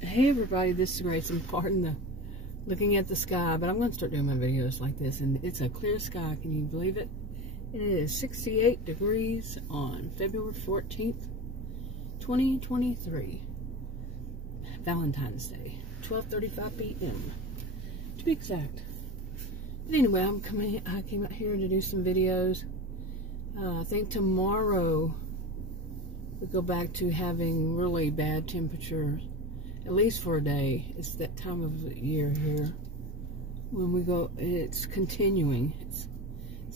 Hey everybody, this is Grace, and pardon the looking at the sky, but I'm going to start doing my videos like this, and it's a clear sky. Can you believe it? It is 68 degrees on February 14th, 2023, Valentine's Day, 12:35 p.m. to be exact. But anyway, I came out here to do some videos. I think tomorrow we go back to having really bad temperatures. At least for a day. It's that time of the year here when we go. It's continuing. It's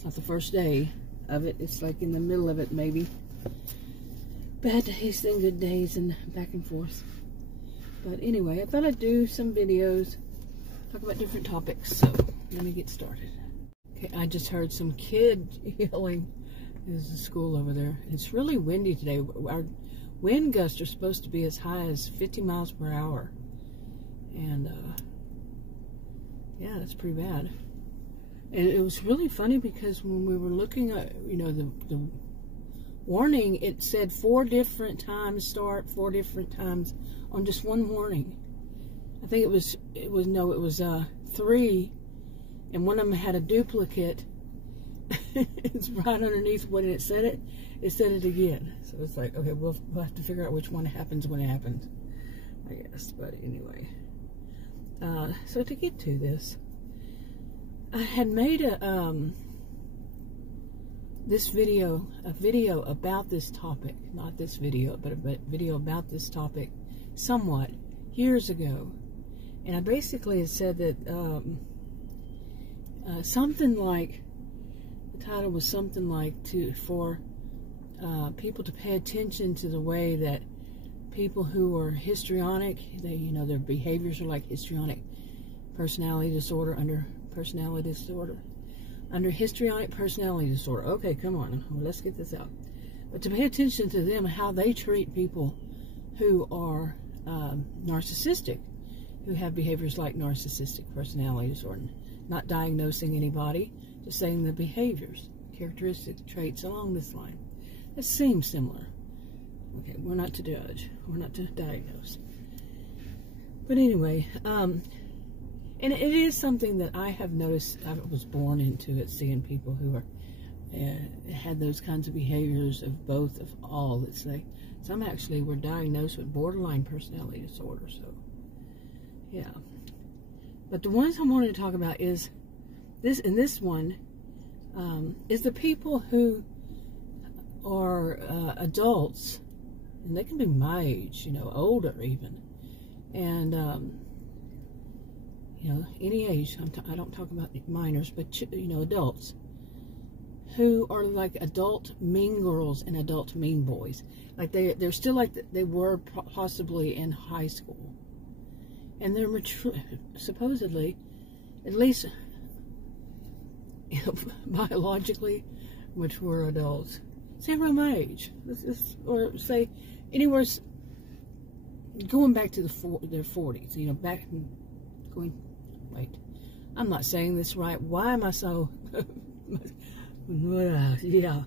not the first day of it. It's like in the middle of it, maybe. Bad days, then good days, and back and forth. But anyway, I thought I'd do some videos, talk about different topics. So let me get started. Okay, I just heard some kid yelling. There's a school over there. It's really windy today. Our wind gusts are supposed to be as high as 50 miles per hour. And, yeah, that's pretty bad. And it was really funny because when we were looking at, you know, the warning, it said 4 different times start, 4 different times on just one warning. I think it was 3, and one of them had a duplicate. It's right underneath when it said it. It said it again. So it's like, okay, we'll have to figure out which one happens when it happens, I guess. But anyway, so to get to this, I had made a video about this topic, not this video, but a video about this topic somewhat years ago, and I basically had said that something like, the title was something like for people to pay attention to the way that people who are histrionic, their behaviors are like histrionic personality disorder, under histrionic personality disorder. Okay, come on, let's get this out. But to pay attention to them, how they treat people who are narcissistic, who have behaviors like narcissistic personality disorder. Not diagnosing anybody, just saying the behaviors, characteristic traits along this line. It seems similar. Okay, we're not to judge. We're not to diagnose. But anyway, and it is something that I have noticed. I was born into it, seeing people who are had those kinds of behaviors of all. Let's say some actually were diagnosed with borderline personality disorder. So, yeah. But the ones I wanted to talk about is this. And this one is the people who are adults, and they can be my age, older even, and any age. I don't talk about minors, but adults who are like adult mean girls and adult mean boys. Like they're still like they were possibly in high school, and they're supposedly, at least biologically, mature adults. Say around my age, or say anywhere going back to their 40s. Wait, I'm not saying this right. Why am I so? Yeah,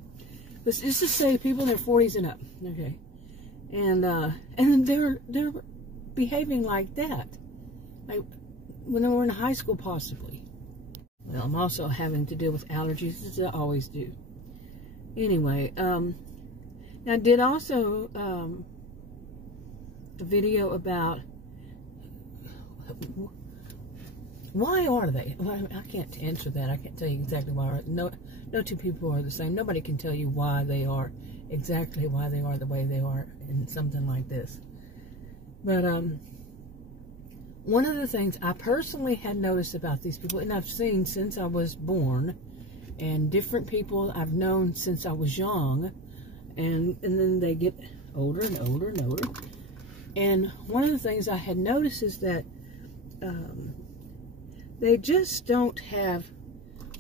let's just say people in their 40s and up. Okay, and they're behaving like that, like when they were in high school, possibly. Well, I'm also having to deal with allergies, as I always do. Anyway, now I did also a video about why are they? Well, I can't answer that. I can't tell you exactly why. No two people are the same. Nobody can tell you why they are exactly why they are the way they are in something like this. But one of the things I personally had noticed about these people, and I've seen since I was born, and different people I've known since I was young, and then they get older and older and older. And one of the things I had noticed is that they just don't have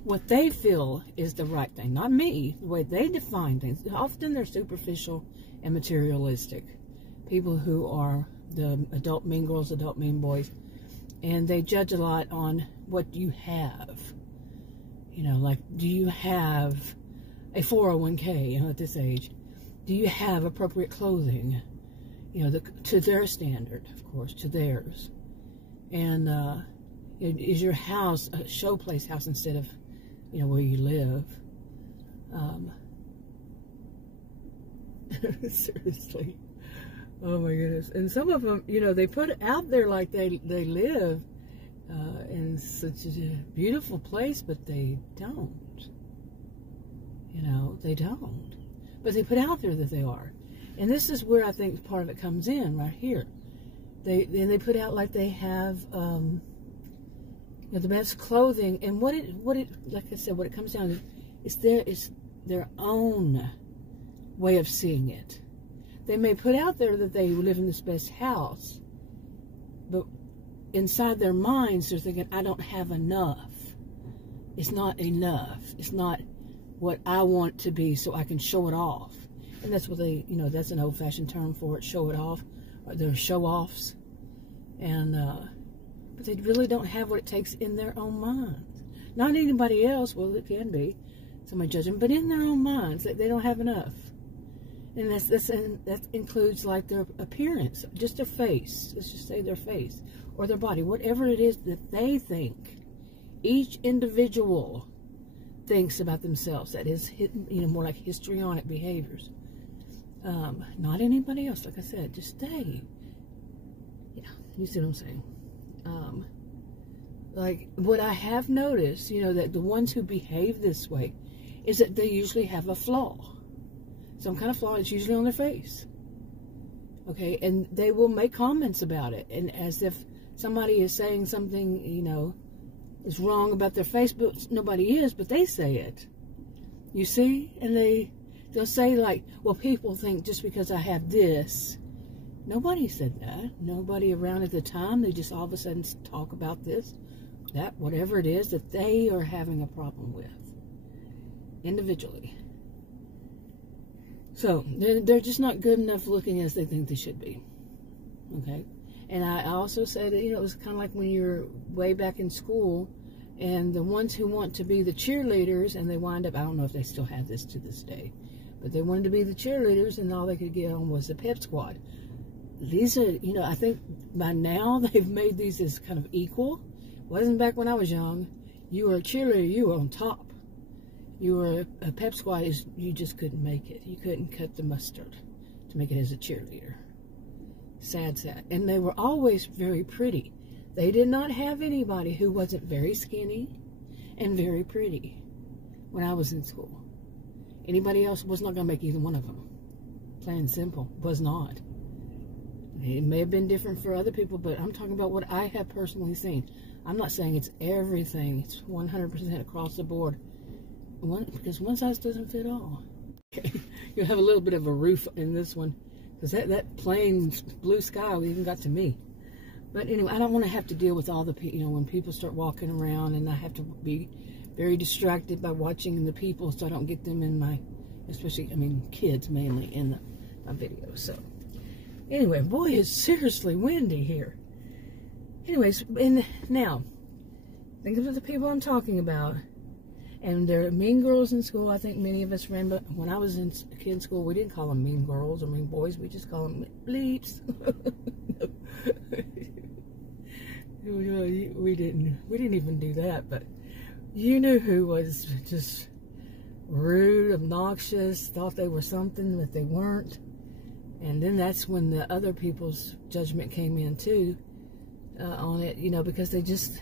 what they feel is the right thing. Not me, the way they define things. Often they're superficial and materialistic. People who are the adult mean girls, adult mean boys, and they judge a lot on what you have. Like, do you have a 401k, at this age? Do you have appropriate clothing? to their standard, of course, to theirs. And is your house a showplace house instead of, where you live? Seriously. Oh my goodness. And some of them, they put it out there like they live in such a beautiful place, but they don't. They don't. But they put out there that they are. And this is where I think part of it comes in, right here. They put out like they have the best clothing, and what it like I said, what it comes down to is their own way of seeing it. They may put out there that they live in this best house, but inside their minds they're thinking, I don't have enough. It's not enough. It's not what I want to be, so I can show it off. And that's what they, that's an old-fashioned term for it, show it off. Or they're show-offs. And, but they really don't have what it takes in their own minds. Not anybody else, well, it can be, somebody judging, but in their own minds, they don't have enough. And that includes like their appearance, just their face. Let's just say their face or their body, whatever it is that they think. Each individual thinks about themselves. That is, more like histrionic behaviors. Not anybody else. Like I said, just they. Yeah, you see what I'm saying. Like what I have noticed, that the ones who behave this way, is that they usually have a flaw. Some kind of flaw. It's usually on their face. Okay, and they will make comments about it, and as if somebody is saying something, is wrong about their face, but nobody is, but they say it. You see? And they'll say like, well, people think just because I have this. Nobody said that. Nobody around at the time. They just all of a sudden talk about this, that, whatever it is that they are having a problem with individually. So they're just not good enough looking as they think they should be. Okay? And I also said that, it was kind of like when you're way back in school, and the ones who want to be the cheerleaders, and they wind up, I don't know if they still have this to this day, but they wanted to be the cheerleaders, and all they could get on was the pep squad. These are, I think by now they've made these as kind of equal. Wasn't back when I was young. You were a cheerleader, you were on top. You were a pep squad, you just couldn't make it. You couldn't cut the mustard to make it as a cheerleader. Sad, sad. And they were always very pretty. They did not have anybody who wasn't very skinny and very pretty when I was in school. Anybody else was not going to make either one of them. Plain and simple. Was not. It may have been different for other people, but I'm talking about what I have personally seen. I'm not saying it's everything. It's 100% across the board. Because one size doesn't fit all. Okay. You'll have a little bit of a roof in this one. Because that plain blue sky even got to me. But anyway, I don't want to have to deal with all the people, when people start walking around, and I have to be very distracted by watching the people, so I don't get them in my, especially, kids mainly, in my videos. So, anyway, boy, it's seriously windy here. Anyways, and now, think of the people I'm talking about. And there are mean girls in school. I think many of us remember when I was in kid school, we didn't call them mean girls or mean boys. We just call them bleeps. We didn't even do that. But you knew who was just rude, obnoxious, thought they were something that they weren't. And then that's when the other people's judgment came in too on it, because they just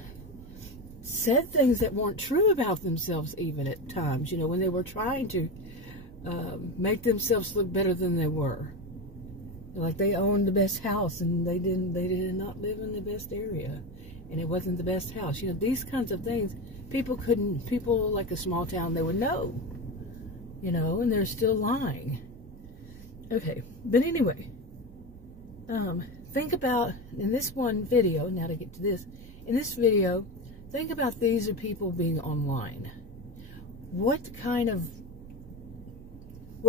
said things that weren't true about themselves even at times, when they were trying to make themselves look better than they were. Like they owned the best house, and they did not live in the best area, and it wasn't the best house. These kinds of things, people like a small town, they would know, and they're still lying. Okay, but anyway, think about, in this one video, now to get to this, in this video, think about these are people being online. What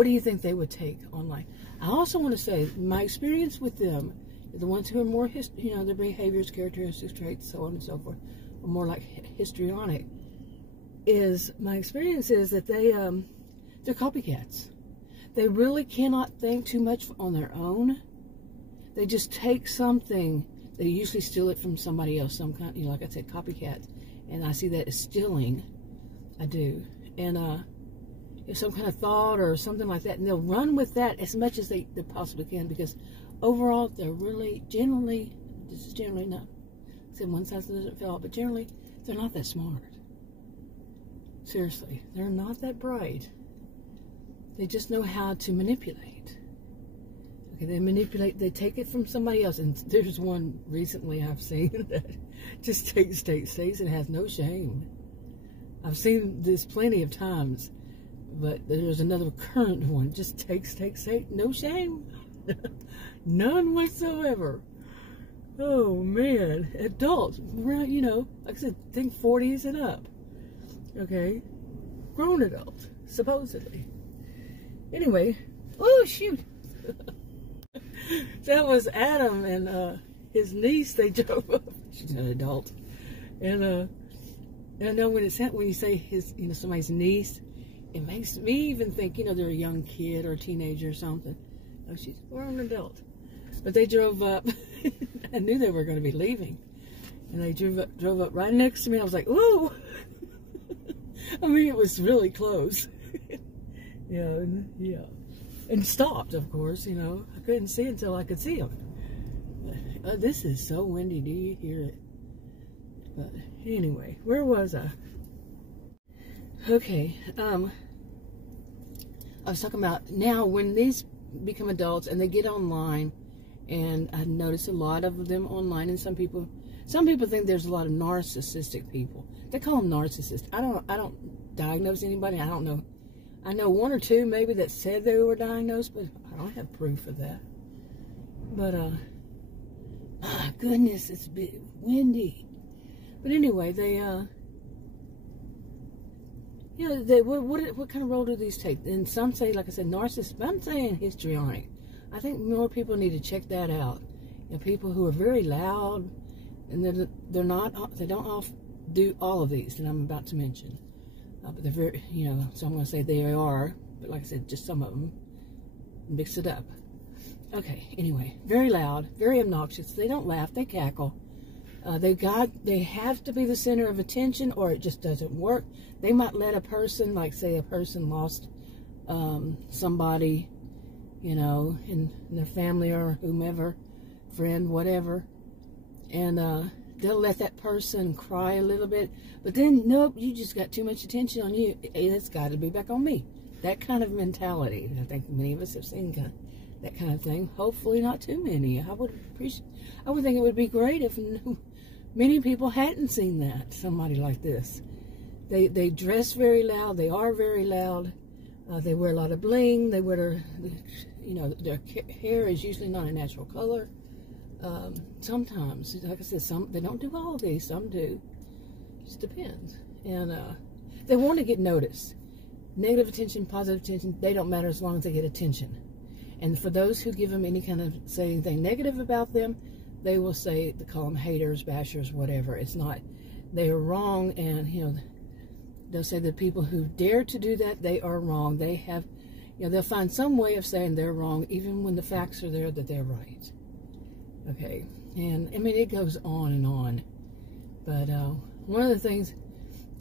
do you think they would take online? I also want to say, my experience with them, the ones who are more, their behaviors, characteristics, traits, so on and so forth, are more like histrionic, my experience is that they're copycats. They really cannot think too much on their own. They just take something. They usually steal it from somebody else, some kind, like I said, copycat. And I see that as stealing. I do. And if some kind of thought or something like that, and they'll run with that as much as they possibly can, because overall, they're really, generally, this is generally not, I said one size doesn't fit all, but generally, they're not that smart. Seriously, they're not that bright. They just know how to manipulate. Okay, they manipulate, they take it from somebody else. And there's one recently I've seen that just takes and has no shame. I've seen this plenty of times, but there's another current one, just takes, no shame. None whatsoever. Oh man, adults, you know, like I said, think 40s and up. Okay, grown adults, supposedly. Anyway, oh shoot. That was Adam and his niece. They drove up. She's an adult, and I know when you say his, you know, somebody's niece, it makes me even think, you know, they're a young kid or a teenager or something. Oh, she's a grown adult. But they drove up. I knew they were going to be leaving, and they drove up right next to me. I was like, "Whoa!" I mean, it was really close. Yeah, and stopped, of course. You know, I couldn't see until I could see them. This is so windy. Do you hear it? But anyway, where was I? Okay, I was talking about now when these become adults and they get online, and I notice a lot of them online, and some people think there's a lot of narcissistic people. They call them narcissists. I don't diagnose anybody. I don't know. I know one or two maybe that said they were diagnosed, but I don't have proof of that. But my goodness, it's a bit windy. But anyway, they you know, what kind of role do these take? And some say, like I said, narcissist, but I'm saying histrionic. I think more people need to check that out. You know, people who are very loud, and they don't all do all of these that I'm about to mention. But they're very, you know, so I'm going to say they are, but like I said, just some of them. Mix it up. Okay, anyway, very loud, very obnoxious. They don't laugh, they cackle. They have to be the center of attention, or it just doesn't work. They might let a person, like say a person lost somebody, you know, in their family or whomever, friend, whatever, and they'll let that person cry a little bit, but then, nope, you just got too much attention on you. It's got to be back on me. That kind of mentality. I think many of us have seen that kind of thing. Hopefully not too many. I would think it would be great if many people hadn't seen that, somebody like this. They dress very loud. They are very loud. They wear a lot of bling. They wear, you know, their hair is usually not a natural color. Sometimes, like I said, they don't do all of these. Some do. It just depends. And they want to get noticed. Negative attention, positive attention, they don't matter as long as they get attention. And for those who give them any kind of, say anything negative about them, they will say, they call them haters, bashers, whatever. It's not, they are wrong, and, you know, they'll say the people who dare to do that, they are wrong. They have, you know, they'll find some way of saying they're wrong, even when the facts are there that they're right. Okay, and, I mean, it goes on and on. But one of the things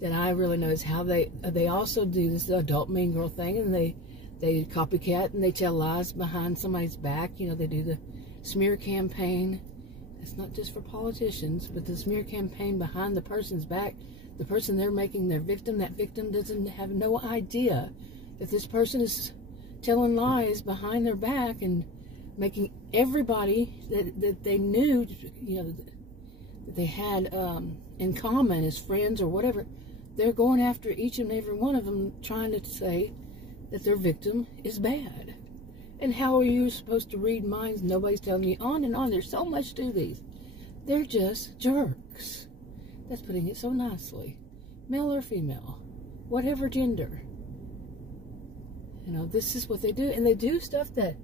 that I really know is how they also do this adult mean girl thing, and they copycat and they tell lies behind somebody's back. You know, they do the smear campaign. It's not just for politicians, but the smear campaign behind the person's back. The person they're making their victim, that victim doesn't have no idea that this person is telling lies behind their back and making everybody that they knew, you know, that they had in common as friends or whatever, they're going after each and every one of them, trying to say that their victim is bad. And how are you supposed to read minds? Nobody's telling you. On and on. There's so much to these. They're just jerks. That's putting it so nicely. Male or female, whatever gender. You know, this is what they do. And they do stuff that,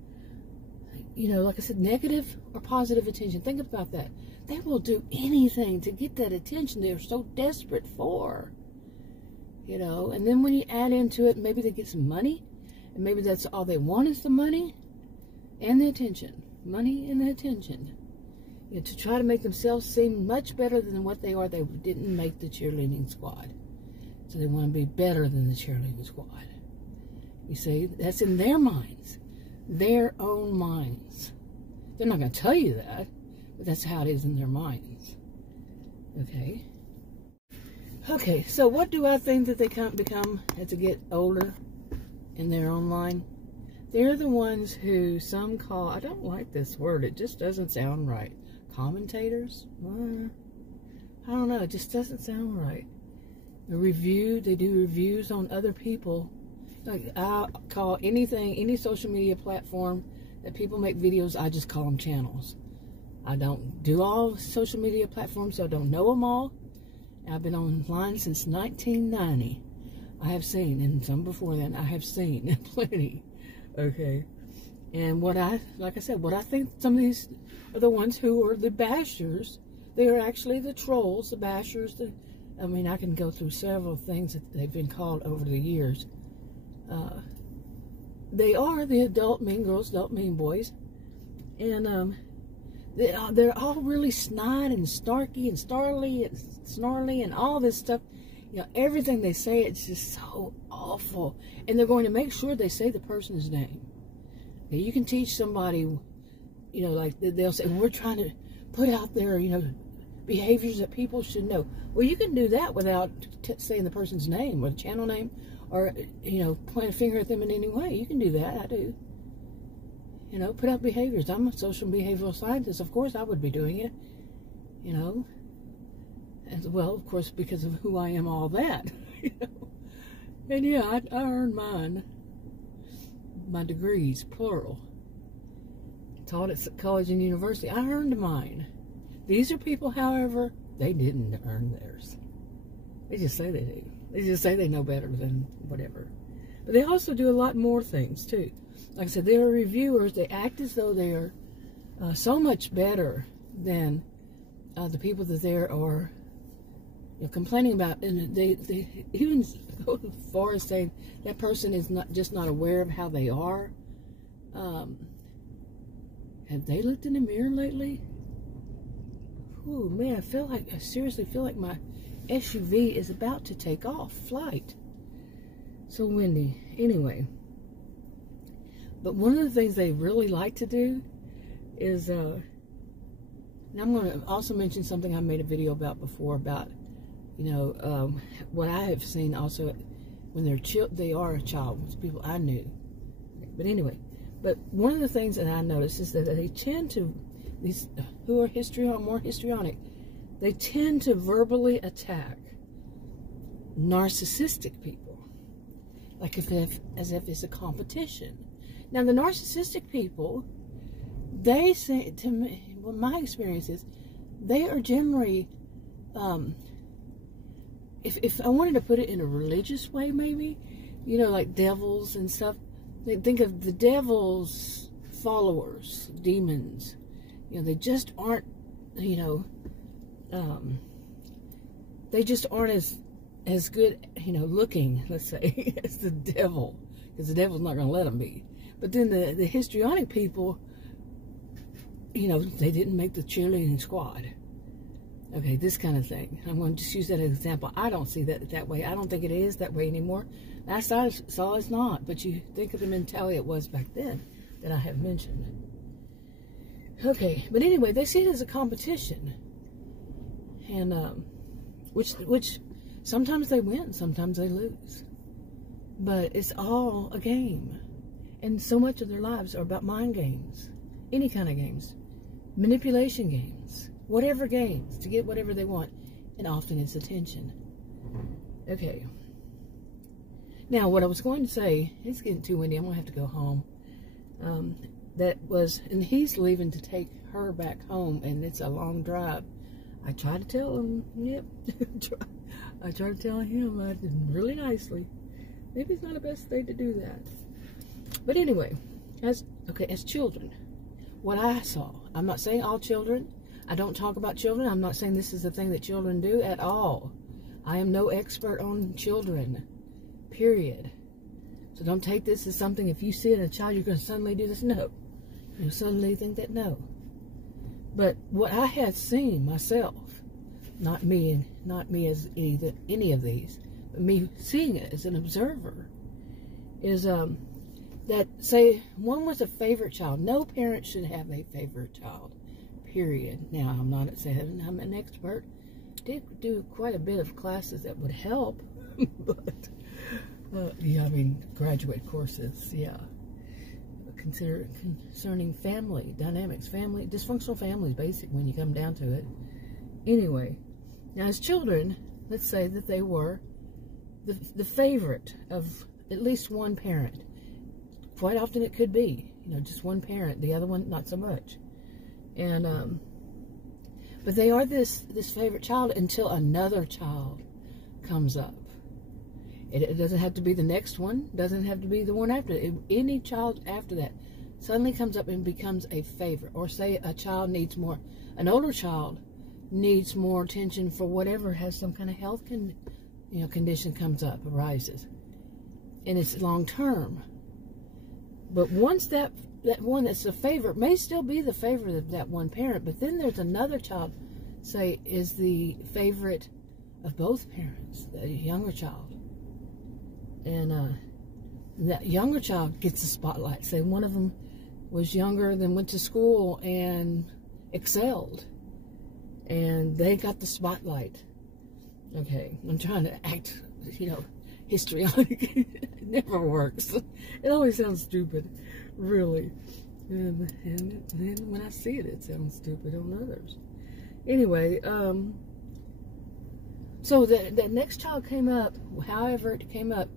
you know, like I said, negative or positive attention. Think about that. They will do anything to get that attention they're so desperate for. You know, and then when you add into it, maybe they get some money, and maybe that's all they want is the money and the attention. money and the attention. You know, to try to make themselves seem much better than what they are. They didn't make the cheerleading squad. So they want to be better than the cheerleading squad. You see, that's in their minds. Their own minds. They're not going to tell you that, but that's how it is in their minds. Okay? Okay, so what do I think that they can't become as they get older in their own mind? They're the ones who some call, I don't like this word, it just doesn't sound right. Commentators? I don't know, it just doesn't sound right. They do reviews on other people. Like, I call anything, any social media platform that people make videos, I just call them channels. I don't do all social media platforms, so I don't know them all. I've been online since 1990. I have seen, and some before then, I have seen plenty. Okay. And like I said, what I think some of these are the ones who are the bashers. They are actually the trolls, the bashers. I mean, I can go through several things that they've been called over the years. They are the adult mean girls, adult mean boys. And they're all really snide and snarky and snarly and all this stuff. You know, everything they say, it's just so awful. And they're going to make sure they say the person's name. Now, you can teach somebody, you know, like they'll say, we're trying to put out there, you know, behaviors that people should know. Well, you can do that without saying the person's name or the channel name or, you know, point a finger at them in any way. You can do that. I do. You know, put out behaviors. I'm a social behavioral scientist. Of course, I would be doing it. You know, as well, of course, because of who I am, all that. You know, and yeah, I earned my degrees, plural. Taught at college and university. I earned mine. These are people, however, they didn't earn theirs. They just say they do. They just say they know better than whatever. But they also do a lot more things, too. Like I said, they're reviewers. They act as though they are so much better than the people that they are, you know, complaining about. And they even go as far as saying that person is not aware of how they are. Have they looked in the mirror lately? Oh man, I seriously feel like my SUV is about to take off flight. So windy. Anyway. But one of the things they really like to do is, and I'm going to also mention something I made a video about before about, you know, what I have seen also when they are a child, with people I knew. But anyway, but one of the things that I noticed is that they tend to, these who are more histrionic, they tend to verbally attack narcissistic people, like as if it's a competition. Now, the narcissistic people, they say, to me, well, my experience is, they are generally, if I wanted to put it in a religious way, maybe, you know, like devils and stuff, they think of the devil's followers, demons. You know, they just aren't, you know, they just aren't as good, you know, looking, let's say, as the devil, because the devil's not going to let them be. But then the histrionic people, you know, they didn't make the cheerleading squad. Okay, this kind of thing. I'm going to just use that as an example. I don't see that way. I don't think it is that way anymore. I saw it's not, but you think of the mentality it was back then that I have mentioned. Okay, but anyway, they see it as a competition. And, which sometimes they win, sometimes they lose. But it's all a game. And so much of their lives are about mind games. Any kind of games. Manipulation games. Whatever games. To get whatever they want. And often it's attention. Okay. Now, what I was going to say, it's getting too windy. I'm going to have to go home. And he's leaving to take her back home. And it's a long drive. I tried to tell him, yep. I tried to tell him, I did really nicely. Maybe it's not the best thing to do that. But anyway, as children, what I saw, I'm not saying all children. I don't talk about children. I'm not saying this is the thing that children do at all. I am no expert on children, period. So don't take this as something, if you see it in a child, you're going to suddenly do this. No. suddenly think that no. But what I had seen myself, not me as any of these, but me seeing it as an observer, is that, say, one was a favorite child. No parent should have a favorite child, period. Now, I'm not saying I'm an expert. Did do quite a bit of classes that would help, but yeah, I mean, graduate courses, yeah. Concerning family dynamics, dysfunctional families, basic when you come down to it. Anyway, now as children, let's say that they were the favorite of at least one parent. Quite often it could be, just one parent, the other one not so much. And but they are this favorite child until another child comes up. It doesn't have to be the next one. Doesn't have to be the one after it. Any child after that suddenly comes up and becomes a favorite. Or say a child needs more, an older child needs more attention for whatever, has some kind of health condition comes up, arises. And it's long term. But once that one that's a favorite may still be the favorite of that one parent, but then there's another child, say, is the favorite of both parents, the younger child. And that younger child gets the spotlight. Say one of them was younger, then went to school and excelled. And they got the spotlight. Okay, I'm trying to act, histrionic. It never works. It always sounds stupid, really. And then when I see it, it sounds stupid on others. Anyway, so that next child came up, however it came up,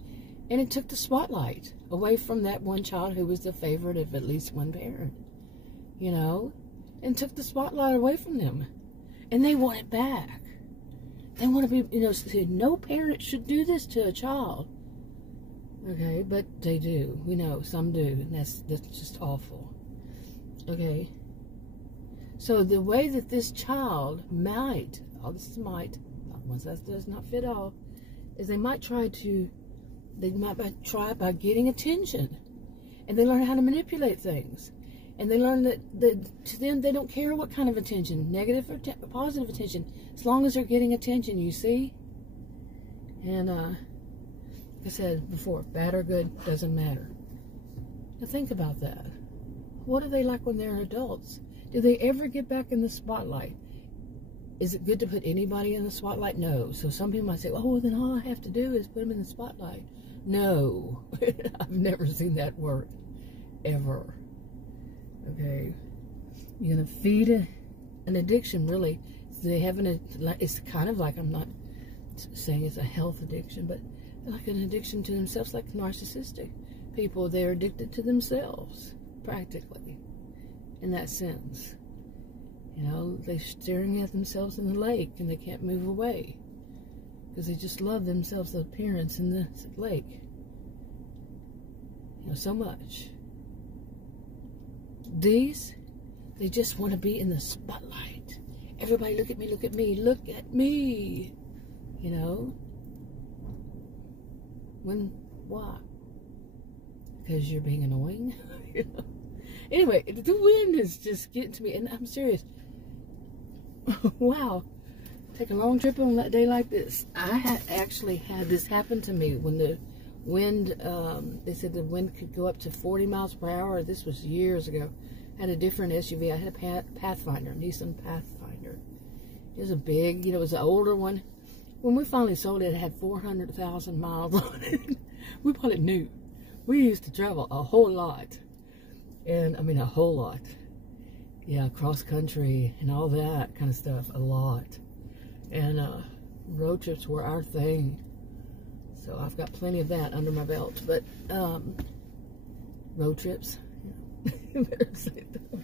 and it took the spotlight away from that one child who was the favorite of at least one parent, and took the spotlight away from them. And they want it back. They want to be, no parent should do this to a child. Okay, but they do. We know, some do, and that's just awful. Okay. So the way that this child might, once that does not fit all, is they might try by getting attention. And they learn how to manipulate things. And they learn that to them, they don't care what kind of attention, negative or positive attention, as long as they're getting attention, you see? And, like I said before, bad or good, doesn't matter. Now think about that. What are they like when they're adults? Do they ever get back in the spotlight? Is it good to put anybody in the spotlight? No. So some people might say, oh, then all I have to do is put them in the spotlight. No. I've never seen that work. Ever. Okay. You're going to feed an addiction, really. They have it's kind of like, I'm not saying it's a health addiction, but like an addiction to themselves, like narcissistic people. They're addicted to themselves, practically, in that sense. They're staring at themselves in the lake and they can't move away because they just love themselves, the appearance in the lake, so much. These, they just want to be in the spotlight. Everybody look at me, look at me, look at me. Why? Because you're being annoying? Anyway, the wind is just getting to me, and I'm serious. Wow. Take a long trip on that day like this. I had actually had this happen to me when the wind, they said the wind could go up to 40 miles per hour. This was years ago. I had a different SUV. I had a Pathfinder, Nissan Pathfinder. It was a big, it was an older one. When we finally sold it, it had 400,000 miles on it. We bought it new. We used to travel a whole lot. And, I mean, a whole lot. Yeah, cross country and all that kind of stuff. A lot. And road trips were our thing. So I've got plenty of that under my belt. But road trips. Better say that.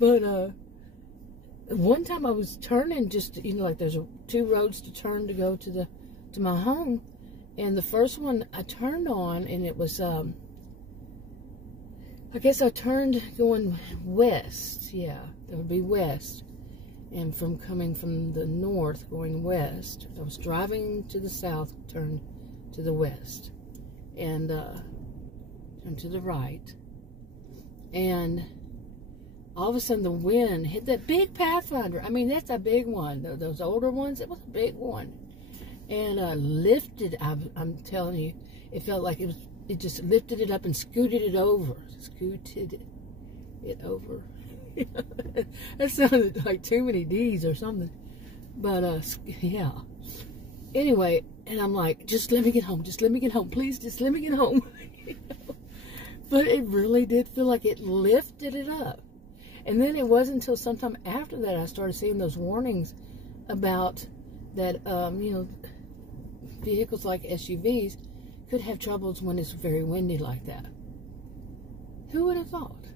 But one time I was turning just, like there's two roads to turn to go to my home. And the first one I turned on, and it was, I guess I turned going west. Yeah, that would be west. And coming from the north going west, I was driving to the south, turned to the west. And turned to the right. And all of a sudden the wind hit that big Pathfinder. I mean, that's a big one. Those older ones, it was a big one. And lifted, I'm telling you, it felt like it just lifted it up and scooted it over. Scooted it over. That sounded like too many D's or something. But, yeah. Anyway, and I'm like, just let me get home. Just let me get home. Please, just let me get home. You know? But it really did feel like it lifted it up. And then it wasn't until sometime after that I started seeing those warnings about that, you know, vehicles like SUVs could have troubles when it's very windy like that. Who would have thought?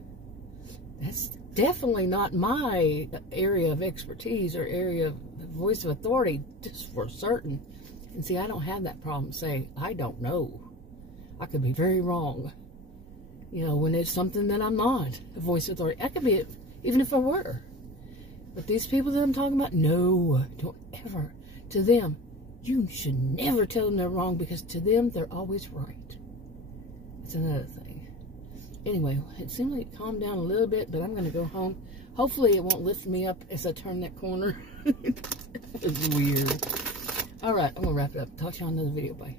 That's definitely not my area of expertise or area of voice of authority, just for certain. And see, I don't have that problem saying, I don't know. I could be very wrong. You know, when it's something that I'm not a voice of authority. I could be, even if I were. But these people that I'm talking about, no, don't ever. To them, you should never tell them they're wrong, because to them, they're always right. That's another thing. Anyway, it seemed like it calmed down a little bit, but I'm going to go home. Hopefully it won't lift me up as I turn that corner. It's weird. All right, I'm going to wrap it up. Talk to you on another video. Bye.